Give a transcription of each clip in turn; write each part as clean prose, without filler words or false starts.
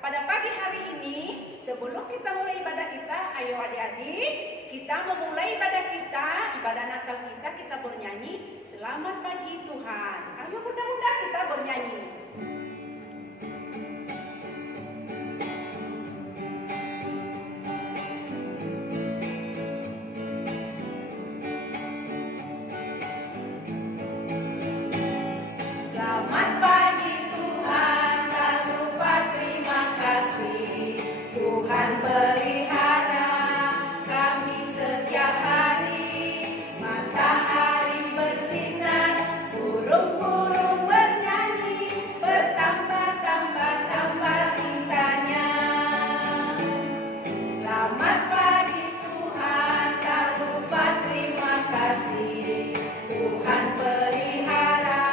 Pada pagi hari ini, sebelum kita mulai ibadah kita, ayo adik-adik, kita memulai ibadah kita, ibadah Natal kita bernyanyi, Selamat Pagi Tuhan. Ayo mudah-mudahan kita bernyanyi. Selamat pagi Tuhan, tak lupa terima kasih. Tuhan pelihara kami setiap hari. Matahari bersinar, burung-burung bernyanyi, bertambah-tambah cintanya. Selamat pagi Tuhan, tak lupa terima kasih. Tuhan pelihara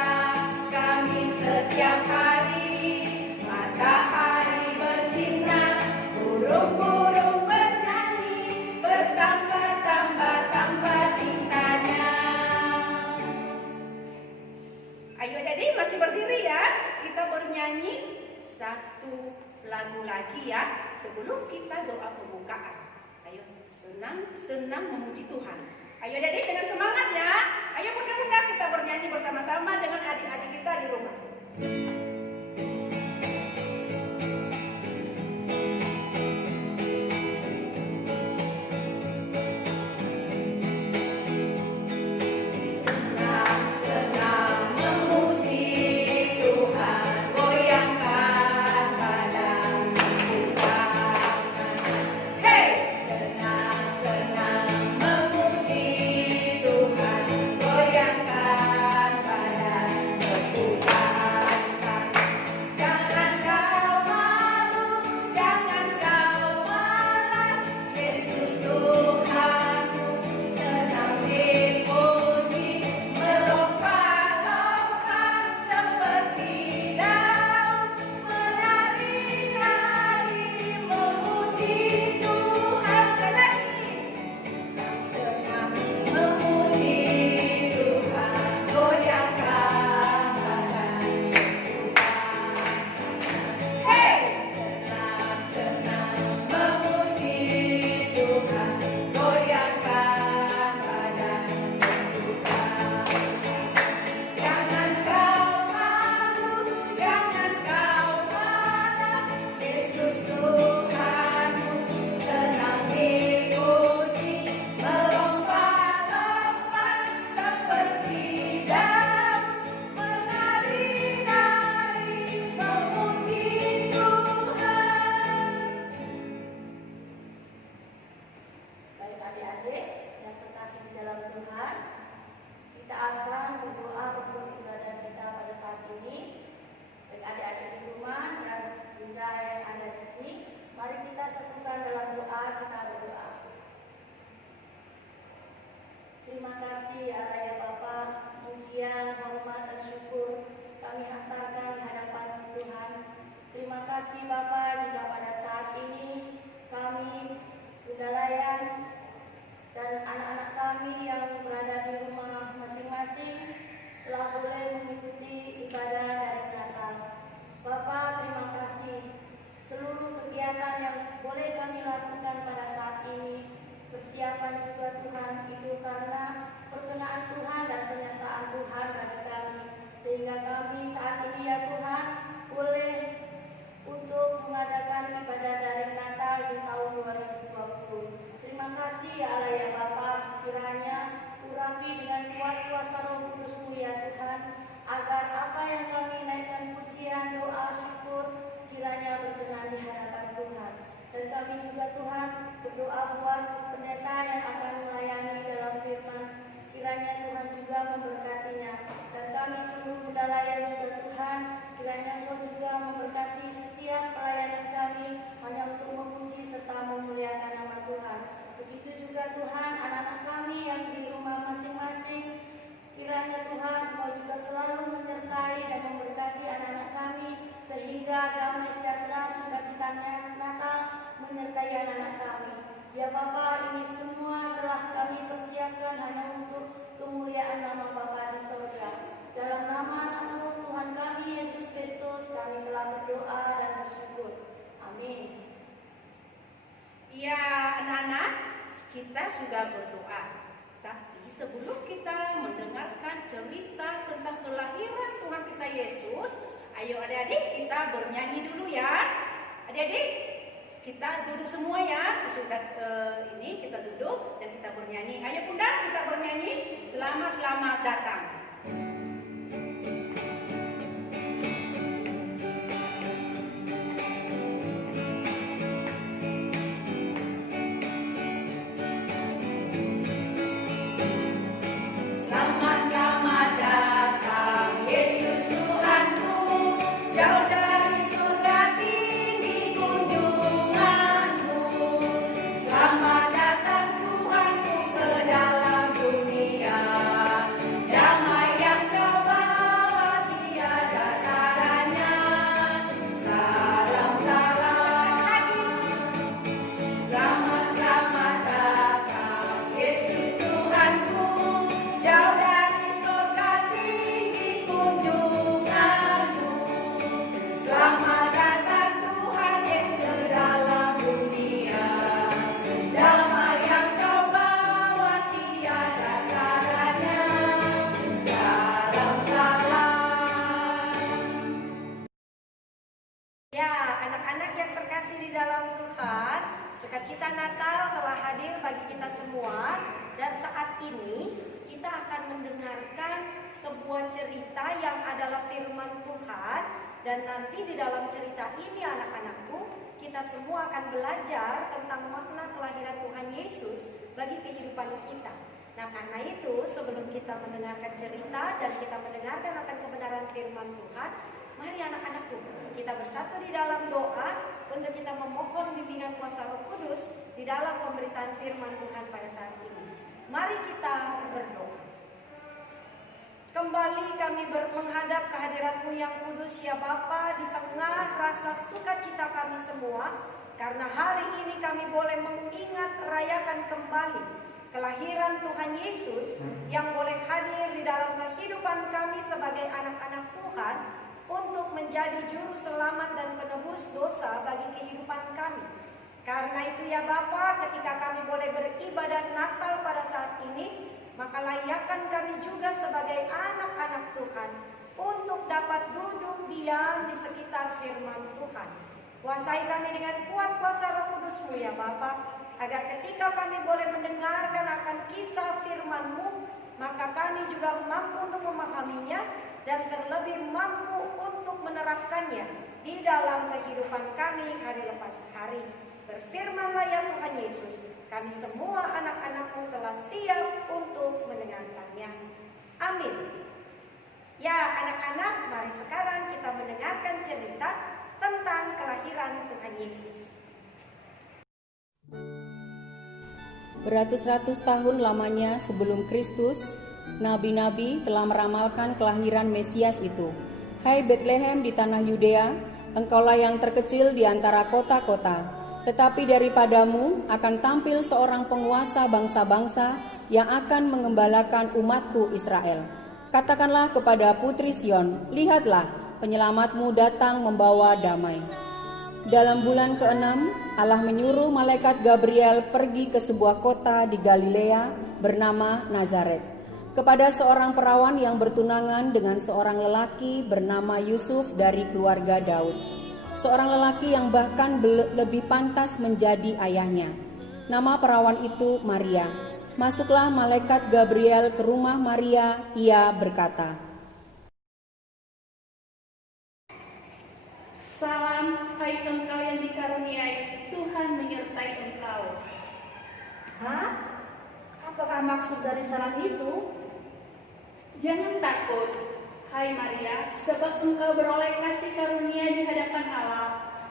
kami setiap hari. Matahari bersinar, burung-burung bernyanyi, bertambah-tambah cintanya. Ayo adik-adik masih berdiri ya. Kita bernyanyi satu lagu lagi ya sebelum kita doa pembukaan. Ayo senang memuji Tuhan. Ayo adik-adik dengan semangat ya. Ayo mudah-mudahan kita bernyanyi bersama-sama dengan adik-adik kita di rumah. Senang memuji Tuhan, goyangkan badan kita. Hey, senang memuji Tuhan, goyangkan badan kita. Jangan kau malu, jangan kau malas, Yesus Tuhanmu senang dipuji. Melompat-lompat seperti daun, menari-nari memuji Tuhan. Senang memuji Tuhan, goyangkan badan kita. Hey, senang memuji Tuhan, goyangkan badan kita. Jangan kau malu, jangan kau malas, Yesus Tuhanmu senang dipuji. Melompat-lompat seperti daun, menari-nari memuji Tuhan. Baik adik-adik yang terkasih di dalam Tuhan, kita akan berdoa untuk ibadah kita pada saat ini. Baik adik-adik di rumah dan bunda yang ada di sini, mari kita satukan dalam doa, kita berdoa. Terima kasih ya Allah ya Bapa, pujian, hormat dan syukur kami hantarkan di hadapan Tuhan. Terima kasih Bapa jika pada saat ini kami Bunda Layan dan anak-anak kami yang berada di rumah masing-masing telah boleh mengikuti ibadah dari Natal. Bapa, terima kasih seluruh kegiatan yang boleh kami lakukan pada saat ini. Persiapan juga Tuhan itu karena perkenaan Tuhan dan penyertaan Tuhan bagi kami, sehingga kami saat ini ya Tuhan boleh untuk mengadakan ibadah dari Natal di tahun 2020. Terima kasih ya Allah ya Bapa, kiranya urapi dengan kuat kuasa Roh Kudus-Mu ya Tuhan, agar apa yang kami naikkan pujian, doa, syukur kiranya berkenan di hadapan Tuhan. Dan kami juga Tuhan berdoa buat pendeta yang akan melayani dalam firman, kiranya Tuhan juga memberkatinya. Dan kami seluruh Bunda Layan juga Tuhan, kiranya Tuhan juga memberkati Amin. Ya anak-anak, kita sudah berdoa. Tapi sebelum kita mendengarkan cerita tentang kelahiran Tuhan kita Yesus, ayo adik-adik kita bernyanyi dulu ya. Adik-adik, kita duduk semua ya. Sesudah ini kita duduk dan kita bernyanyi. Ayo bunda, kita bernyanyi. Selamat datang. Sukacita Natal telah hadir bagi kita semua, dan saat ini kita akan mendengarkan sebuah cerita yang adalah firman Tuhan. Dan nanti di dalam cerita ini anak-anakku, kita semua akan belajar tentang makna kelahiran Tuhan Yesus bagi kehidupan kita. Nah, karena itu sebelum kita mendengarkan cerita dan kita mendengarkan akan kebenaran firman Tuhan, mari anak-anakku, kita bersatu di dalam doa untuk kita memohon bimbingan kuasa Roh Kudus di dalam pemberitaan firman Tuhan pada saat ini. Mari kita berdoa. Kembali kami menghadap kehadirat-Mu yang kudus ya Bapa, di tengah rasa sukacita kami semua, karena hari ini kami boleh mengingat rayakan kembali kelahiran Tuhan Yesus yang boleh hadir di dalam kehidupan kami sebagai anak-anak Tuhan, untuk menjadi juru selamat dan penebus dosa bagi kehidupan kami. Karena itu ya Bapa, ketika kami boleh beribadah Natal pada saat ini, maka layakkan kami juga sebagai anak-anak Tuhan untuk dapat duduk diam di sekitar firman Tuhan. Kuasai kami dengan kuat kuasa Roh Kudus-Mu ya Bapa, agar ketika kami boleh mendengarkan akan kisah firman-Mu, maka kami juga mampu untuk memahaminya dan terlebih mampu untuk menerapkannya di dalam kehidupan kami hari lepas hari. Berfirmanlah ya Tuhan Yesus, kami semua anak-anak-Mu telah siap untuk mendengarkannya. Amin. Ya anak-anak, mari sekarang kita mendengarkan cerita tentang kelahiran Tuhan Yesus. Beratus-ratus tahun lamanya sebelum Kristus, nabi-nabi telah meramalkan kelahiran Mesias itu. Hai Betlehem di tanah Yudea, engkaulah yang terkecil di antara kota-kota, tetapi daripadamu akan tampil seorang penguasa bangsa-bangsa yang akan mengembalakan umatku Israel. Katakanlah kepada putri Sion, lihatlah, penyelamatmu datang membawa damai. Dalam bulan ke-6, Allah menyuruh malaikat Gabriel pergi ke sebuah kota di Galilea bernama Nazaret, kepada seorang perawan yang bertunangan dengan seorang lelaki bernama Yusuf dari keluarga Daud, seorang lelaki yang bahkan lebih pantas menjadi ayahnya. Nama perawan itu Maria. Masuklah malaikat Gabriel ke rumah Maria, ia berkata, Salam, hai engkau yang dikaruniai, Tuhan menyertai engkau. Hah? Apakah maksud dari salam itu? Jangan takut, hai Maria, sebab engkau beroleh kasih karunia di hadapan Allah.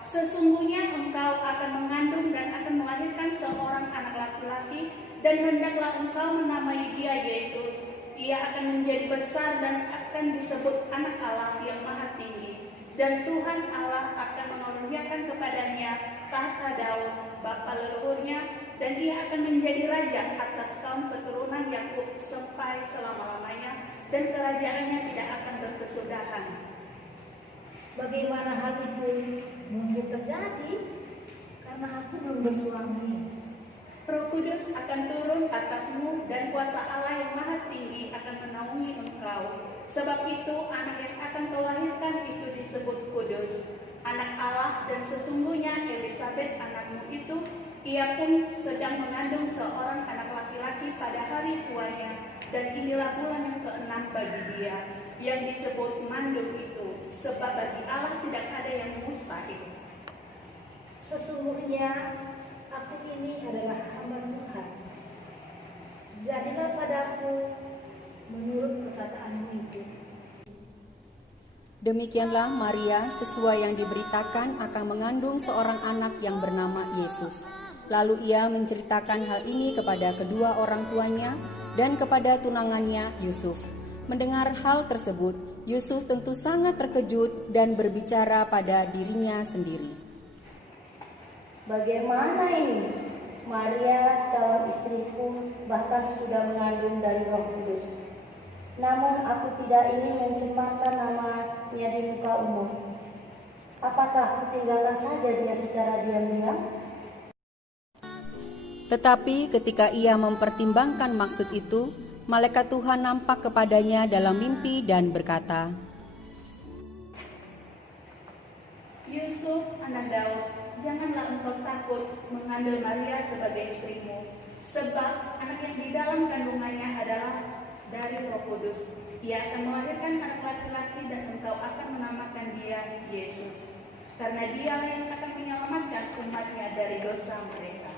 Sesungguhnya engkau akan mengandung dan akan melahirkan seorang anak laki-laki, dan hendaklah engkau menamai dia Yesus. Ia akan menjadi besar dan akan disebut anak Allah yang maha tinggi. Dan Tuhan Allah akan mengaruniakan kepadanya tahta Daud, bapa leluhurnya, dan ia akan menjadi raja atas kaum keturunan Yakub sampai selama-lamanya, dan kerajaannya tidak akan berkesudahan. Bagaimana hal itu mungkin terjadi? bersuami. Roh Kudus akan turun atasmu dan kuasa Allah yang maha tinggi akan menaungi engkau. Sebab itu anak yang akan kau lahirkan itu disebut kudus, anak Allah, dan sesungguhnya Elisabet anakmu itu, ia pun sedang mengandung seorang anak laki-laki pada hari tuanya, dan inilah bulan yang ke-6 bagi dia, yang disebut mandul itu, sebab bagi Allah tidak ada yang mustahil. Sesungguhnya aku ini adalah hamba Tuhan. Jadilah padaku menurut perkataanmu itu. Demikianlah Maria sesuai yang diberitakan akan mengandung seorang anak yang bernama Yesus. Lalu ia menceritakan hal ini kepada kedua orang tuanya dan kepada tunangannya Yusuf. Mendengar hal tersebut, Yusuf tentu sangat terkejut dan berbicara pada dirinya sendiri. Bagaimana ini? Maria, calon istriku, bahkan sudah mengandung dari Roh Kudus. Namun aku tidak ingin mencemarkan namanya di muka umum. Apakah kutinggalkan saja dia secara diam-diam? Tetapi ketika ia mempertimbangkan maksud itu, malaikat Tuhan nampak kepadanya dalam mimpi dan berkata, Yusuf, anak Daud, janganlah engkau takut mengambil Maria sebagai istrimu, sebab anak yang di dalam kandungannya adalah dari Roh Kudus. Ia akan melahirkan anak laki-laki dan engkau akan menamakan dia Yesus, karena dia yang akan menyelamatkan umatnya dari dosa mereka.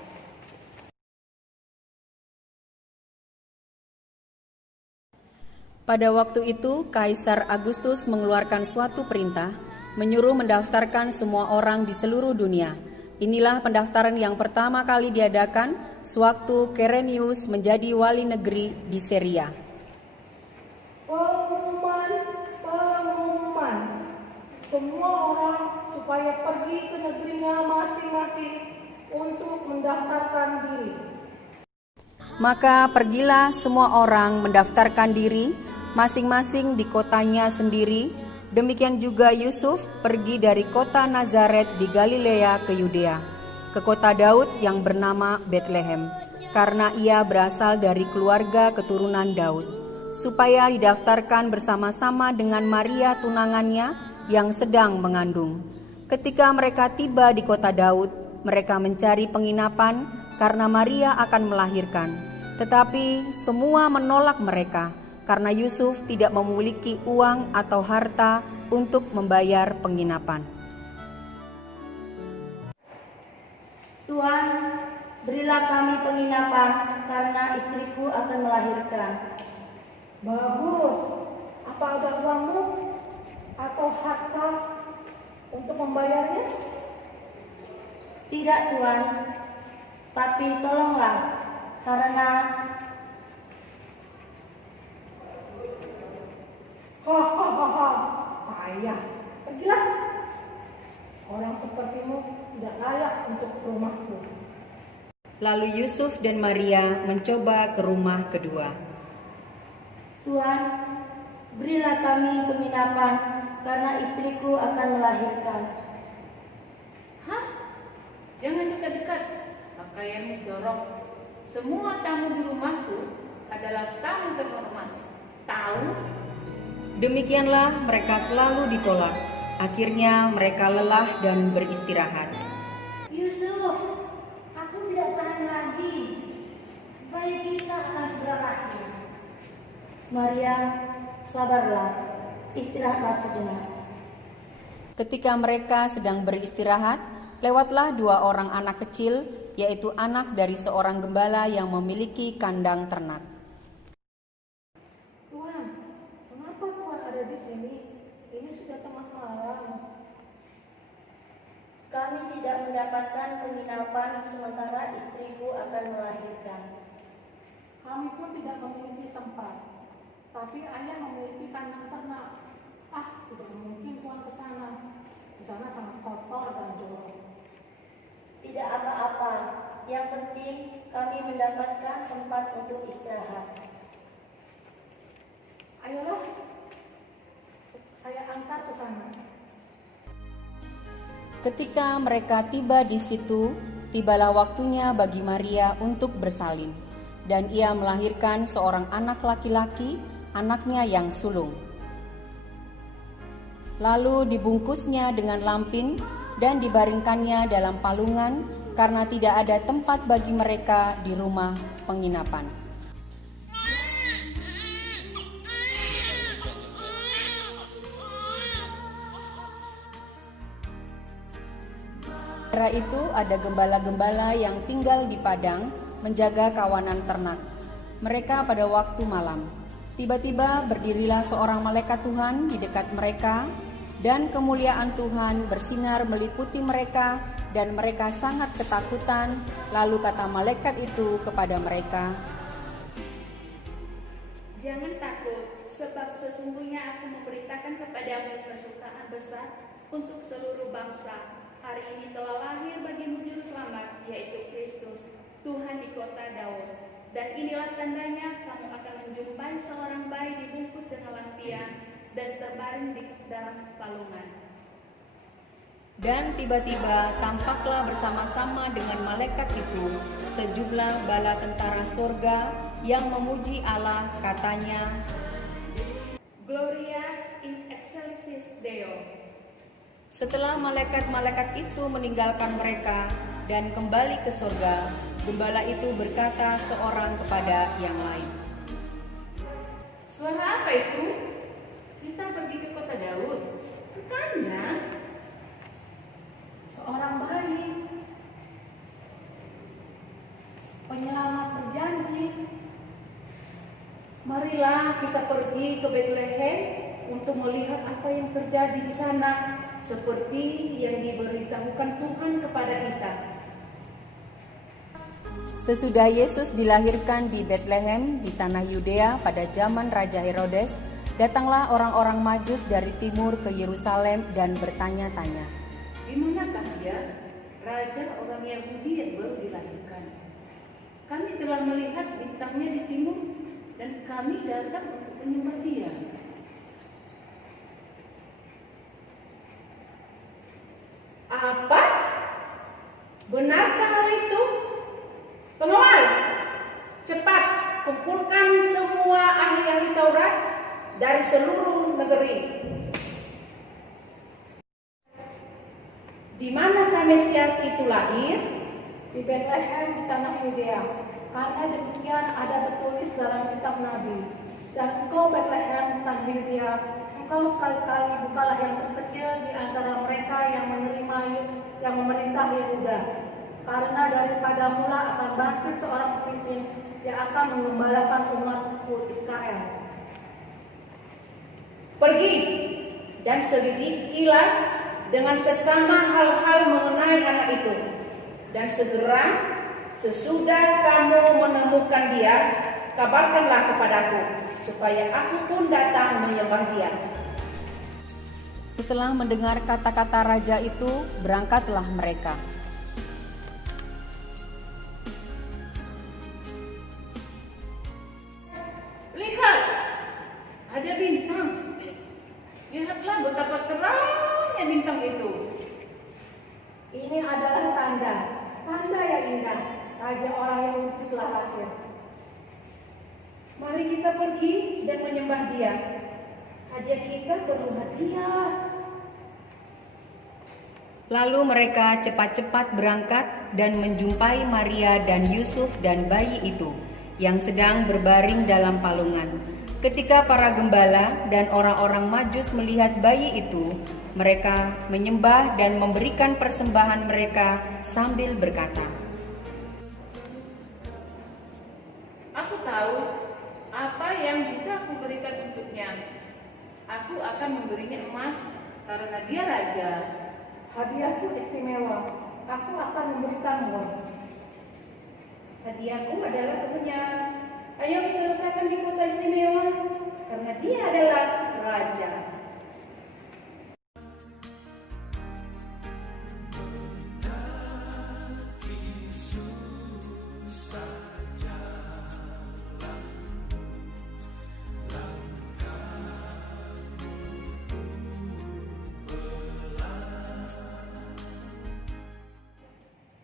Pada waktu itu, Kaisar Agustus mengeluarkan suatu perintah, menyuruh mendaftarkan semua orang di seluruh dunia. Inilah pendaftaran yang pertama kali diadakan sewaktu Quirinius menjadi wali negeri di Syria. Pengumuman, semua orang supaya pergi ke negerinya masing-masing untuk mendaftarkan diri. Maka pergilah semua orang mendaftarkan diri, masing-masing di kotanya sendiri. Demikian juga Yusuf pergi dari kota Nazaret di Galilea ke Yudea, ke kota Daud yang bernama Betlehem, karena ia berasal dari keluarga keturunan Daud, supaya didaftarkan bersama-sama dengan Maria tunangannya yang sedang mengandung. Ketika mereka tiba di kota Daud, mereka mencari penginapan karena Maria akan melahirkan. Tetapi semua menolak mereka, karena Yusuf tidak memiliki uang atau harta untuk membayar penginapan. Tuhan, berilah kami penginapan karena istriku akan melahirkan. Bagus. Apa ada uangmu atau harta untuk membayarnya? Tidak, Tuhan. Tapi tolonglah, karena payah. Pergilah. Orang sepertimu tidak layak untuk rumahku. Lalu Yusuf dan Maria mencoba ke rumah kedua. Tuhan, berilah kami penginapan karena istriku akan melahirkan. Hah? Jangan dekat-dekat, pakaianmu jorok. Semua tamu di rumahku adalah tamu terhormat. Tahu? Demikianlah mereka selalu ditolak. Akhirnya mereka lelah dan beristirahat. Yusuf, aku tidak tahan lagi. Bayi kita akan segera lahir. Maria, sabarlah, istirahatlah sejenak. Ketika mereka sedang beristirahat, lewatlah dua orang anak kecil, yaitu anak dari seorang gembala yang memiliki kandang ternak. Tuhan, kenapa Tuhan ada di sini? Ini sudah tengah malam. Kami tidak mendapatkan penginapan sementara istriku akan melahirkan. Kami pun tidak memiliki tempat. Tapi ayah memiliki kandang ternak. Tidak mungkin Tuhan ke sana. Di sana sangat kotor dan jorok. Tidak apa-apa, yang penting kami mendapatkan tempat untuk istirahat. Ayolah, saya antar ke sana. Ketika mereka tiba di situ, tibalah waktunya bagi Maria untuk bersalin, dan ia melahirkan seorang anak laki-laki, anaknya yang sulung. Lalu dibungkusnya dengan lampin dan dibaringkannya dalam palungan karena tidak ada tempat bagi mereka di rumah penginapan. Sementara itu ada gembala-gembala yang tinggal di padang menjaga kawanan ternak. Mereka pada waktu malam. Tiba-tiba berdirilah seorang malaikat Tuhan di dekat mereka, dan kemuliaan Tuhan bersinar meliputi mereka, dan mereka sangat ketakutan. Lalu kata malaikat itu kepada mereka, Jangan takut, sebab sesungguhnya aku memberitakan kepadamu kesukaan besar untuk seluruh bangsa. Hari ini telah lahir bagimu juru selamat, yaitu Kristus, Tuhan di kota Daud. Dan inilah tandanya, kamu akan menjumpai seorang bayi dibungkus dengan lampion dan terbaring di dalam palungan. dan tiba-tiba tampaklah bersama-sama dengan malaikat itu sejumlah bala tentara sorga yang memuji Allah, katanya, Gloria in excelsis Deo. Setelah malaikat-malaikat itu meninggalkan mereka dan kembali ke surga, gembala itu berkata seorang kepada yang lain, Suara apa itu? Kita pergi ke kota Daud. Bukannya? Seorang bayi, penyelamat berjanji. Marilah kita pergi ke Bethlehem untuk melihat apa yang terjadi di sana, seperti yang diberitahukan Tuhan kepada kita. Sesudah Yesus dilahirkan di Bethlehem di tanah Yudea pada zaman Raja Herodes, datanglah orang-orang Majus dari timur ke Yerusalem dan bertanya-tanya, Di manakah dia, raja orang Yahudi yang baru dilahirkan? Kami telah melihat bintangnya di timur dan kami datang untuk menyembah dia. Apa? Benarkah hal itu? Pengawal, cepat kumpulkan semua ahli-ahli Taurat dari seluruh negeri. Di manakah Mesias itu lahir? Di Bethlehem di tanah Yudea, karena demikian ada tertulis dalam kitab Nabi. Dan engkau Bethlehem tanah Yudea, engkau sekali-kali bukanlah yang terkecil di antara mereka yang memerintah Yehuda. Karena daripada mula akan bangkit seorang pemimpin yang akan mengembalakan umatku Israel. Pergi dan selidikilah dengan seksama hal-hal mengenai anak itu. Dan segera sesudah kamu menemukan dia, kabarkanlah kepadaku, supaya aku pun datang menyembah dia. Setelah mendengar kata-kata raja itu, berangkatlah mereka. Lihat, ada bintang. Lihatlah betapa terangnya bintang itu. Ini adalah tanda yang indah, raja orang Yahudi telah lahir. Mari kita pergi dan menyembah dia. Hadiah kita perlu hadiah. Lalu mereka cepat-cepat berangkat dan menjumpai Maria dan Yusuf dan bayi itu yang sedang berbaring dalam palungan. Ketika para gembala dan orang-orang Majus melihat bayi itu, mereka menyembah dan memberikan persembahan mereka sambil berkata, Aku tahu apa yang bisa aku berikan untuknya. Aku akan memberinya emas karena dia raja. Hadiahku istimewa, aku akan memberikan uang. Hadiahku adalah kemenyan. Ayo kita letakkan di kota istimewa karena dia adalah raja.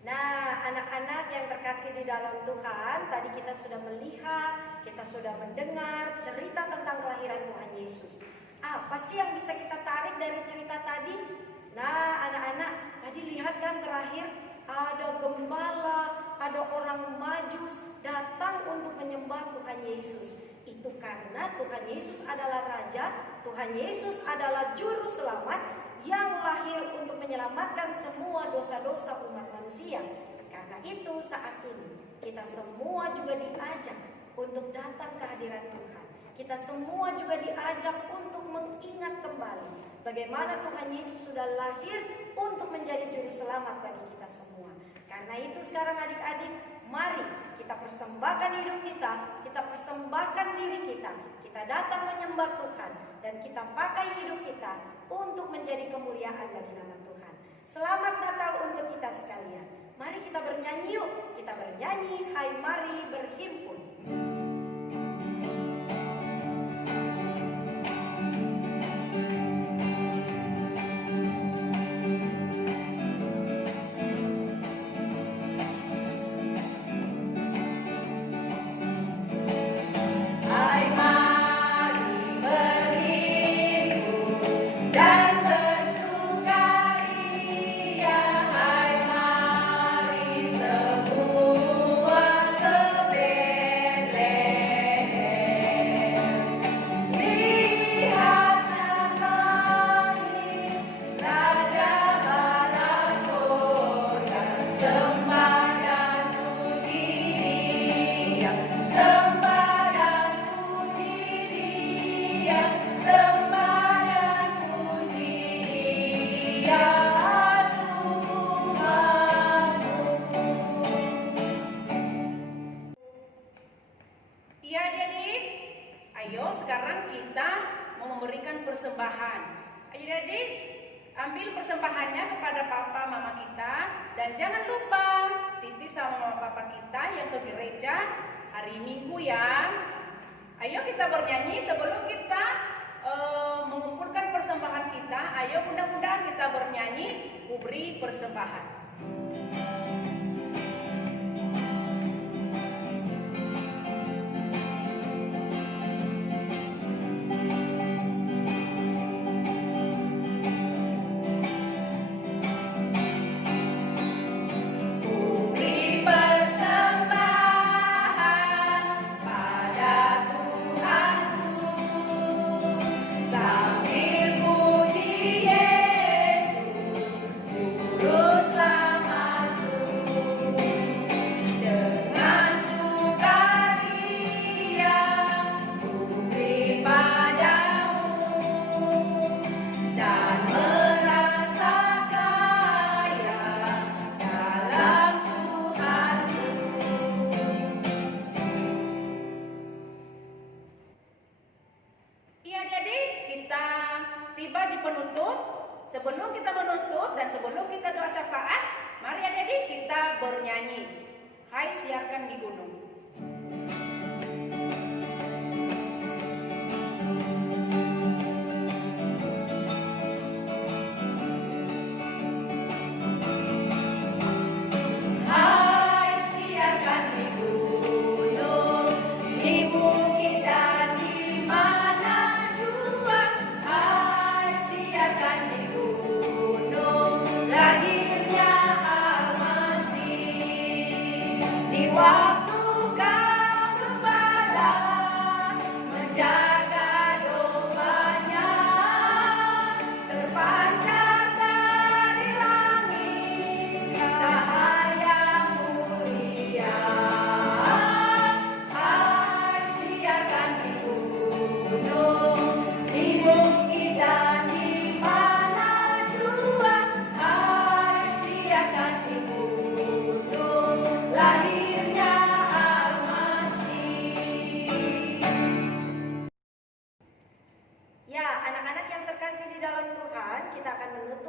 Nah, terkasih di dalam Tuhan, tadi kita sudah melihat, kita sudah mendengar cerita tentang kelahiran Tuhan Yesus. Apa sih yang bisa kita tarik dari cerita tadi? Nah, anak-anak, tadi lihat kan terakhir ada gembala, ada orang Majus datang untuk menyembah Tuhan Yesus. Itu karena Tuhan Yesus adalah Raja, Tuhan Yesus adalah Juru Selamat yang lahir untuk menyelamatkan semua dosa-dosa umat manusia. Karena itu saat ini kita semua juga diajak untuk datang ke hadirat Tuhan. Kita semua juga diajak untuk mengingat kembali bagaimana Tuhan Yesus sudah lahir untuk menjadi juru selamat bagi kita semua. Karena itu sekarang adik-adik, mari kita persembahkan hidup kita persembahkan diri kita datang menyembah Tuhan, dan kita pakai hidup kita untuk menjadi kemuliaan bagi nama Tuhan. Selamat Natal untuk kita sekalian. Mari kita bernyanyi yuk, kita bernyanyi, hai mari berhimpun. Persembahan. Ayo adik, ambil persembahannya kepada papa mama kita, dan jangan lupa titip sama mama papa kita yang ke gereja hari Minggu ya. Ayo kita bernyanyi sebelum kita mengumpulkan persembahan kita. Ayo mudah-mudahan kita bernyanyi kuberi persembahan. Sebelum kita menutup dan sebelum kita doa syafaat, mari adik-adik kita bernyanyi. Hai siarkan di gunung.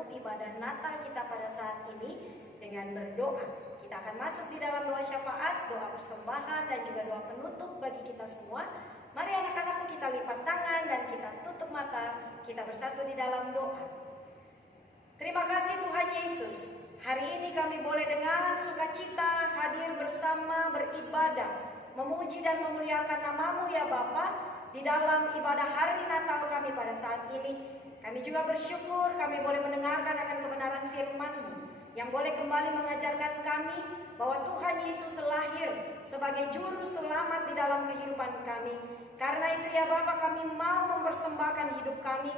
Ibadah Natal kita pada saat ini dengan berdoa. Kita akan masuk di dalam doa syafaat, doa persembahan, dan juga doa penutup bagi kita semua. Mari anak-anakku kita lipat tangan dan kita tutup mata. Kita bersatu di dalam doa. Terima kasih Tuhan Yesus. Hari ini kami boleh dengan sukacita hadir bersama bersama beribadah, memuji dan memuliakan nama-Mu ya Bapa di dalam ibadah hari Natal kami pada saat ini. Kami juga bersyukur kami boleh mendengarkan akan kebenaran firman-Mu yang boleh kembali mengajarkan kami bahwa Tuhan Yesus lahir sebagai juru selamat di dalam kehidupan kami. Karena itu ya Bapa, kami mau mempersembahkan hidup kami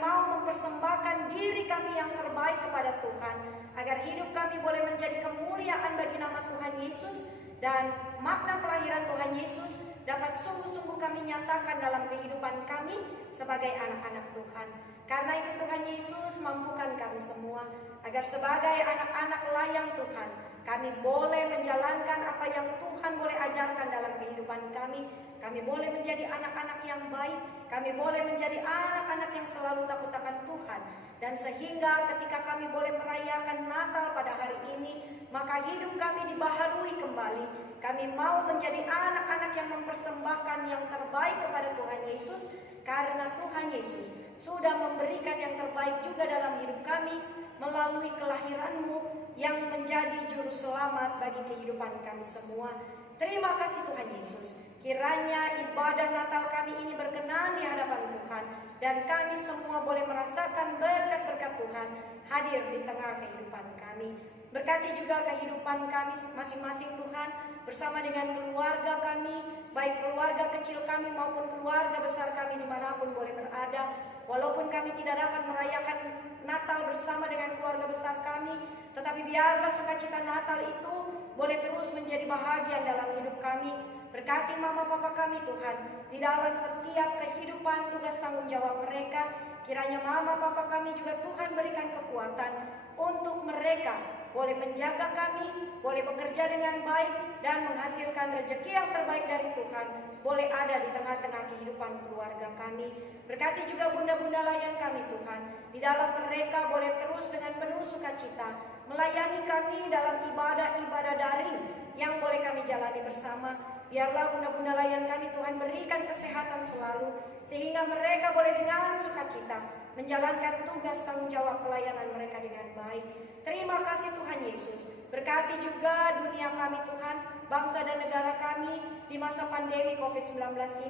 mau mempersembahkan diri kami yang terbaik kepada Tuhan, agar hidup kami boleh menjadi kemuliaan bagi nama Tuhan Yesus, dan makna kelahiran Tuhan Yesus dapat sungguh-sungguh kami nyatakan dalam kehidupan kami sebagai anak-anak Tuhan. Karena itu Tuhan Yesus, mampukan kami semua agar sebagai anak-anak layang Tuhan, kami boleh menjalankan apa yang Tuhan boleh ajarkan dalam kehidupan kami. Kami boleh menjadi anak-anak yang baik, kami boleh menjadi anak-anak yang selalu takut akan Tuhan. Dan sehingga ketika kami boleh merayakan Natal pada hari ini, maka hidup kami dibaharui kembali. Kami mau menjadi anak-anak yang mempersembahkan yang terbaik kepada Tuhan Yesus, karena Tuhan Yesus sudah memberikan yang terbaik juga dalam hidup kami melalui kelahiran-Mu yang menjadi juru selamat bagi kehidupan kami semua. Terima kasih Tuhan Yesus. Kiranya ibadah Natal kami ini berkenan di hadapan Tuhan, dan kami semua boleh merasakan berkat-berkat Tuhan hadir di tengah kehidupan kami. Berkati juga kehidupan kami masing-masing Tuhan, bersama dengan keluarga kami, baik keluarga kecil kami maupun keluarga besar kami dimanapun boleh berada. Walaupun kami tidak dapat merayakan Natal bersama dengan keluarga besar kami, tetapi biarlah sukacita Natal itu boleh terus menjadi bahagian dalam hidup kami. Berkati mama papa kami Tuhan, di dalam setiap kehidupan tugas tanggung jawab mereka. Kiranya mama papa kami juga Tuhan berikan kekuatan untuk mereka boleh menjaga kami, boleh bekerja dengan baik dan menghasilkan rezeki yang terbaik dari Tuhan, boleh ada di tengah-tengah kehidupan keluarga kami. Berkati juga bunda-bunda layan kami Tuhan, di dalam mereka boleh terus dengan penuh sukacita melayani kami dalam ibadah-ibadah daring yang boleh kami jalani bersama. Biarlah bunda-bunda layan kami Tuhan berikan kesehatan selalu, sehingga mereka boleh dengan sukacita menjalankan tugas tanggung jawab pelayanan mereka dengan baik. Terima kasih Tuhan Yesus. Berkati juga dunia kami Tuhan, bangsa dan negara kami di masa pandemi COVID-19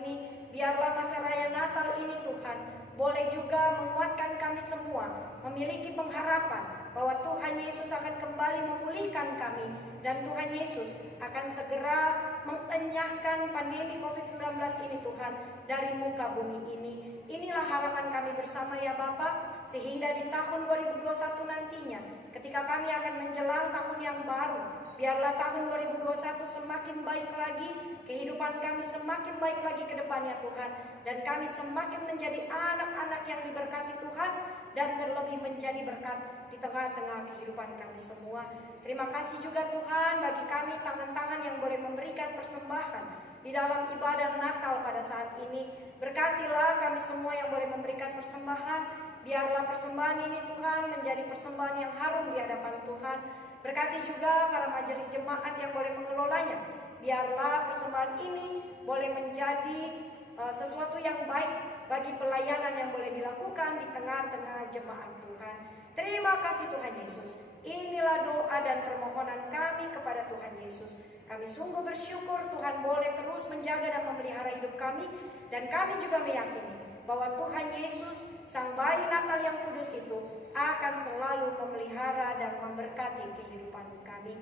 ini. Biarlah masa raya Natal ini Tuhan boleh juga menguatkan kami semua, memiliki pengharapan bahwa Tuhan Yesus akan kembali memulihkan kami, dan Tuhan Yesus akan segera mengenyahkan pandemi COVID-19 ini Tuhan dari muka bumi ini. Inilah harapan kami bersama ya Bapa, sehingga di tahun 2021 nantinya, ketika kami akan menjelang tahun yang baru, biarlah tahun 2021 semakin baik lagi, kehidupan kami semakin baik lagi ke depannya Tuhan, dan kami semakin menjadi anak-anak yang diberkati Tuhan, dan terlebih menjadi berkat di tengah-tengah kehidupan kami semua. Terima kasih juga Tuhan bagi kami tangan-tangan yang boleh memberikan persembahan di dalam ibadah Natal pada saat ini. Berkatilah kami semua yang boleh memberikan persembahan. Biarlah persembahan ini Tuhan menjadi persembahan yang harum di hadapan Tuhan. Berkati juga para majelis jemaat yang boleh mengelolanya. Biarlah persembahan ini boleh menjadi sesuatu yang baik bagi pelayanan yang boleh dilakukan di tengah-tengah jemaat Tuhan. Terima kasih Tuhan Yesus. Inilah doa dan permohonan kami kepada Tuhan Yesus. Kami sungguh bersyukur Tuhan boleh terus menjaga dan memelihara hidup kami, dan kami juga meyakini bahwa Tuhan Yesus, Sang Bayi Natal yang kudus itu, akan selalu memelihara dan memberkati kehidupan kami.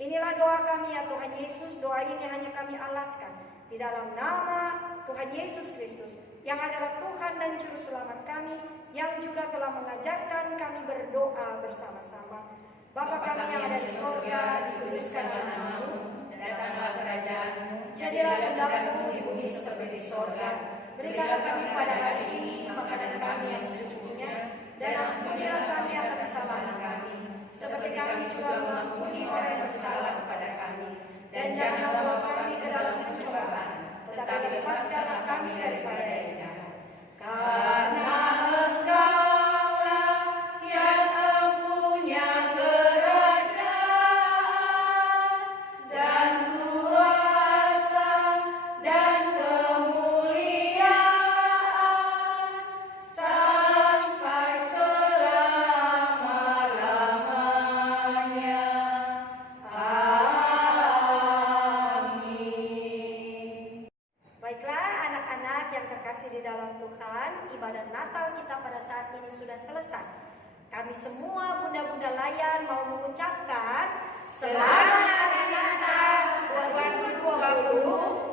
Inilah doa kami ya Tuhan Yesus. Doa ini hanya kami alaskan di dalam nama Tuhan Yesus Kristus, yang adalah Tuhan dan Juru Selamat kami, yang juga telah mengajarkan kami berdoa bersama-sama. Bapa kami yang ada di sorga, dikuduskanlah nama-Mu, datanglah kerajaan-Mu, jadilah kehendak-Mu di bumi seperti di sorga. Berikanlah kami pada hari ini makanan kami yang secukupnya, dan ampunilah kami akan kesalahan kami, seperti kami juga mengampuni orang yang bersalah kepada kami. Dan janganlah bawa kami ke dalam pencobaan, tetapi lepaskanlah kami daripada yang jahat. Karena Engkaulah yang empunya kerajaan dan kuasa dan kemuliaan sampai selama-lamanya. Tuhan, ibadah Natal kita pada saat ini sudah selesai. Kami semua bunda-bunda layan mau mengucapkan Selamat Hari Natal 2020